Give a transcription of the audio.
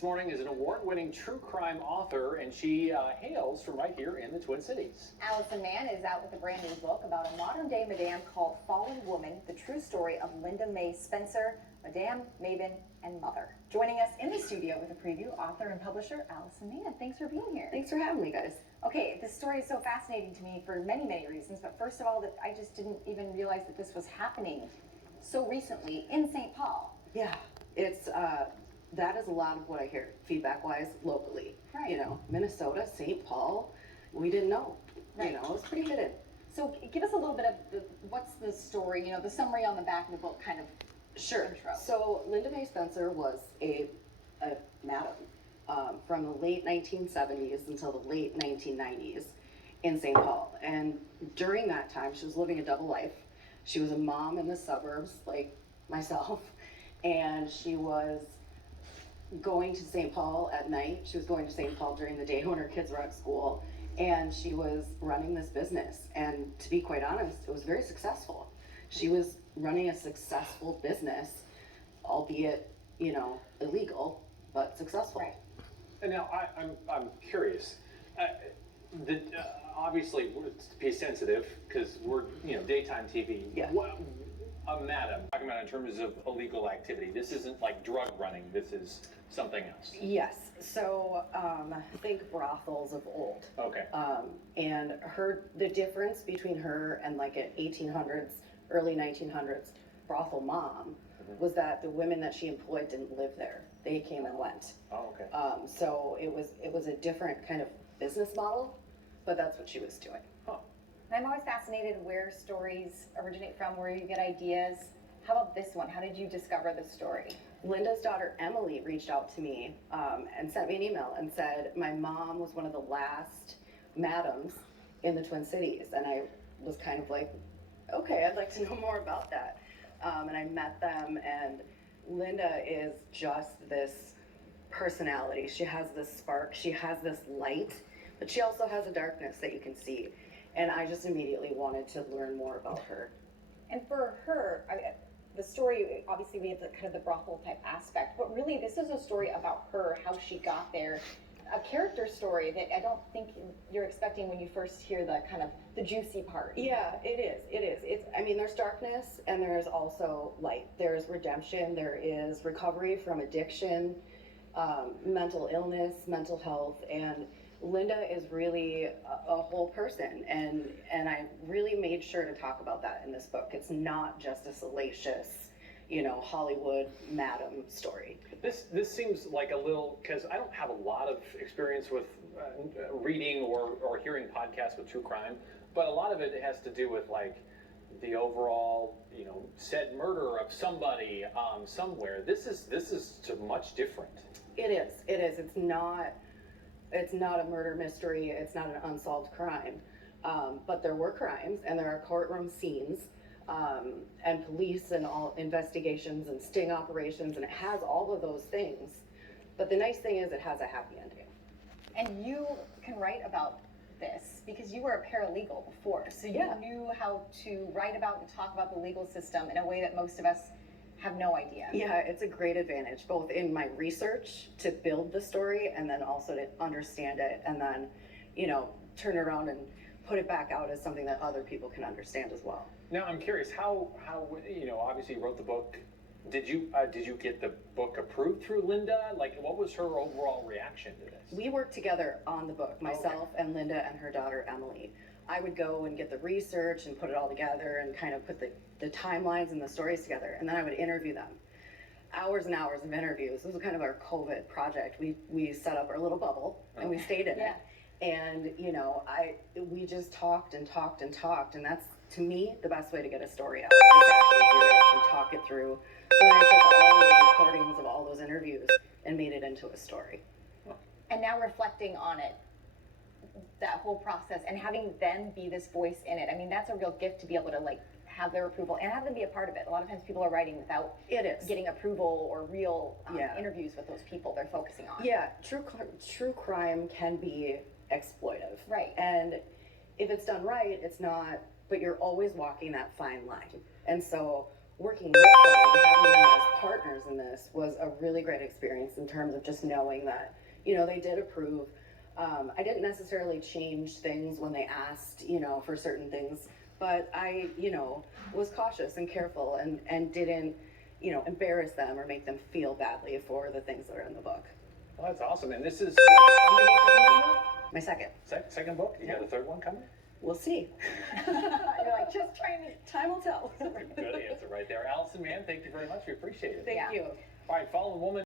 this morning is an award-winning true crime author, and she hails from right here in the Twin Cities. Allison Mann is out with a brand new book about a modern-day Madame called Fallen Woman, the true story of Linda Mae Spencer, Madame, Maven, and Mother. Joining us in the studio with a preview, author and publisher Allison Mann. Thanks for being here. Thanks for having me, guys. Okay, this story is so fascinating to me for many, many reasons, but first of all, that I just didn't even realize that this was happening so recently in St. Paul. Yeah, it's that is a lot of what I hear feedback-wise locally. Right. You know, Minnesota, St. Paul, we didn't know. Right. You know, it was pretty hidden. So give us a little bit of what's the story, you know, the summary on the back of the book kind of intro. So Linda Mae Spencer was a madam from the late 1970s until the late 1990s in St. Paul. And during that time, she was living a double life. She was a mom in the suburbs, like myself, and she was going to St. Paul at night. She was going to St. Paul during the day when her kids were at school, and she was running this business. And to be quite honest, it was very successful. She was running a successful business, albeit, you know, illegal, but successful. Right. And now I'm curious. Obviously, to be sensitive because we're daytime TV. Yeah. A madam talking about in terms of illegal activity. This isn't like drug running. This is something else. Yes. So think brothels of old. Okay. And the difference between her and like an 1800s, early 1900s brothel mom was that the women that she employed didn't live there. They came and went. Oh, okay. So it was a different kind of business model, but that's what she was doing. Huh. I'm always fascinated where stories originate from, where you get ideas. How about this one? How did you discover the story? Linda's daughter Emily reached out to me and sent me an email and said my mom was one of the last madams in the Twin Cities, and I was kind of like, okay, I'd like to know more about that. And I met them, and Linda is just this personality. She has this spark, she has this light, but she also has a darkness that you can see. And I just immediately wanted to learn more about her. And for her, the story, obviously we have the kind of the brothel type aspect, but really this is a story about her, how she got there. A character story that I don't think you're expecting when you first hear the kind of the juicy part. Yeah, it is. I mean, there's darkness and there's also light. There's redemption, there is recovery from addiction, mental illness, mental health, and Linda is really a whole person, and I really made sure to talk about that in this book. It's not just a salacious, Hollywood madam story. This seems like a little, because I don't have a lot of experience with reading or hearing podcasts with true crime, but a lot of it has to do with like the overall, said murder of somebody somewhere. This is much different. It is. It's not a murder mystery. It's not an unsolved crime. But there were crimes, and there are courtroom scenes, and police and all investigations and sting operations, and it has all of those things. But the nice thing is it has a happy ending. And you can write about this because you were a paralegal before, so you knew how to write about and talk about the legal system in a way that most of us have no idea. Yeah, it's a great advantage, both in my research to build the story and then also to understand it and then, turn around and put it back out as something that other people can understand as well. Now, I'm curious, how obviously you wrote the book. Did you get the book approved through Linda? Like, what was her overall reaction to this? We worked together on the book, myself and Linda and her daughter Emily. I would go and get the research and put it all together and kind of put the timelines and the stories together, and then I would interview them. Hours and hours of interviews. This was kind of our COVID project. We set up our little bubble and we stayed in it. And we just talked and talked and talked, and that's, to me, the best way to get a story out, is to actually hear it and talk it through. So then I took all of the recordings of all those interviews and made it into a story. And now reflecting on it, that whole process, and having them be this voice in it, I mean, that's a real gift to be able to have their approval and have them be a part of it. A lot of times people are writing without getting approval or real interviews with those people they're focusing on. Yeah, true crime can be exploitive. Right. And if it's done right, it's not, but you're always walking that fine line. And so working with them, having them as partners in this was a really great experience in terms of just knowing that, you know, they did approve. I didn't necessarily change things when they asked, you know, for certain things, but I, you know, was cautious and careful and didn't, you know, embarrass them or make them feel badly for the things that are in the book. Well, that's awesome. And this is how many books are you reading now? My second. Second book? You got a third one coming? We'll see. You're like, just trying to. Time will tell. Good answer right there. Allison, man, thank you very much. We appreciate it. Thank Yeah. you. All right, Fallen Woman